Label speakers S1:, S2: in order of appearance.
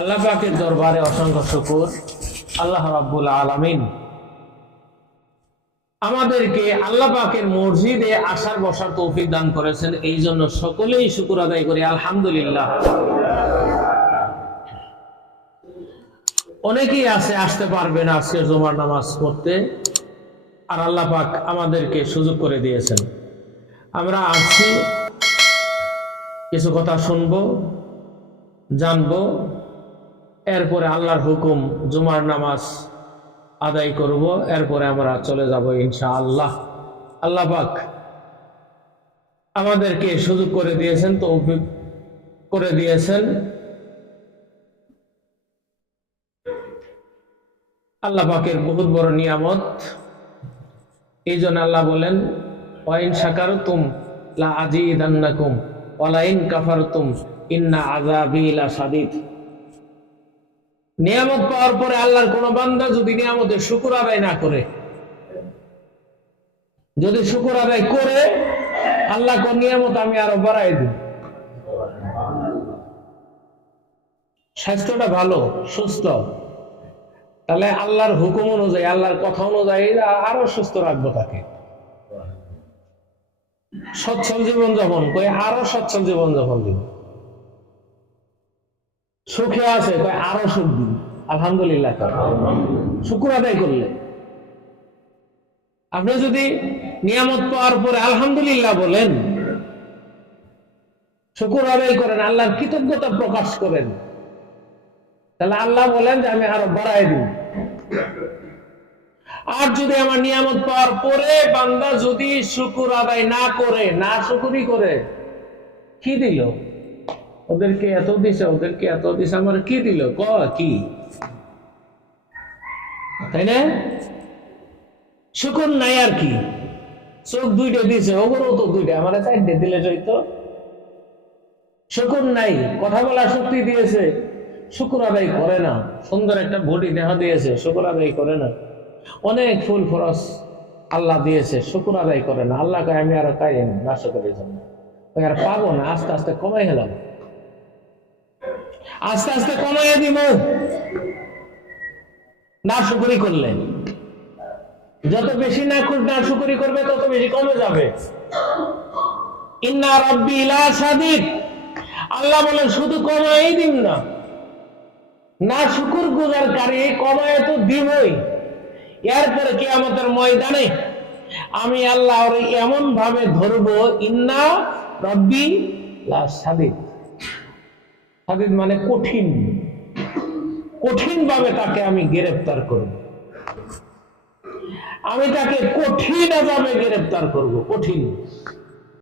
S1: আল্লাহ পাকের দরবারে অসংখ্য শুকুর। আল্লাহ রাব্বুল আলামিন আমাদেরকে আল্লাহ পাকের মসজিদে আসার, বসার তৌফিক দান করেছেন। এই জন্য সকলেই শুকুর আদায় করি। আলহামদুলিল্লাহ। অনেকেই আছে, আসতে পারবে না আজকে জমার নামাজ পড়তে। আর আল্লাহ পাক আমাদেরকে সুযোগ করে দিয়েছেন। আমরা আসছি কিছু কথা শুনব, জানব এরপরে আল্লাহর হুকুম, জুমার নামাজ আদায় করব, এরপরে আমরা চলে যাব ইনশা আল্লাহ আল্লাহ পাক আমাদেরকে সুযোগ করে দিয়েছেন তো করে দিয়েছেন। আল্লাহ পাকের বহুত বড় নিয়ামত। এই জন্য আল্লাহ বলেন, ওয়াইন শাকারতুম লা আজিদান্নাকুম, ওয়ালাইন কাফারতুম, ইন্না আযাবি লাশাদীদ নিয়ামত পাওয়ার পরে আল্লাহর কোন বান্দা যদি নিয়ামতের শুকুর আদায় না করে, যদি শুকুর আদায় করে আল্লাহ কোন নিয়ামত আমি আরও বাড়াই দিই স্বাস্থ্যটা ভালো, সুস্থ। তাহলে আল্লাহর হুকুম অনুযায়ী, আল্লাহর কথা অনুযায়ী আরও সুস্থ রাখব তাকে। সচ্ছল জীবন যাপন কই আরও সচ্ছল জীবন যাপন দিব। সুখে আছে, কয়, আরও সুখ দিন। আলহামদুলিল্লাহ শুকুর আদায় করলে। আপনি যদি নিয়ামত পাওয়ার পরে আলহামদুলিল্লাহ বলেন, শুকুর আদায় করেন, আল্লাহর কৃতজ্ঞতা প্রকাশ করেন, তাহলে আল্লাহ বলেন যে আমি আরও বাড়াই দিই আর যদি আমার নিয়ামত পাওয়ার পরে বান্দা যদি শুকুর আদায় না করে, না শুকুরি করে, কি দিল? ওদেরকে এত দিছে, ওদেরকে এত দিছে, আমার কি দিল? ক, কি? তাই না? শুকুর নাই আর কি। চোখ দুইটা দিছে, ওগুলো তো দুইটা। আমার চারটে দিলে তো শুকুর নাই, কথা বলা শক্তি দিয়েছে। শুকুর আদায় করে না। সুন্দর একটা বডি দেখা দিয়েছে, শুকুর আদায় করে না। অনেক ফুল ফরস আল্লাহ দিয়েছে, শুকুর আদায় করে না। আল্লাহকে আমি আরও কাই নাশ করে জন্য। আর পাবো না, আস্তে আস্তে কমাই গেলাম আস্তে আস্তে কমাইয়া দিব না শুকুরি করলে। যত বেশি না না শুকুরি করবে, তত বেশি কমে যাবে। ইন্না রব্বি ইলা সাদিক আল্লাহ বলেন, শুধু কমাই দিন না। না শুকুর গুজারকারী, কমায় তো দিবই। এরপরে কি আমাদের ময়দানে আমি আল্লাহ এমন ভাবে ধরবো, ইন্না রব্বি লা সাদিক সাদিদ মানে কঠিন। কঠিন ভাবে তাকে আমি গ্রেফতার করব। আমি তাকে কঠিন আজাবে গ্রেফতার করব, কঠিন।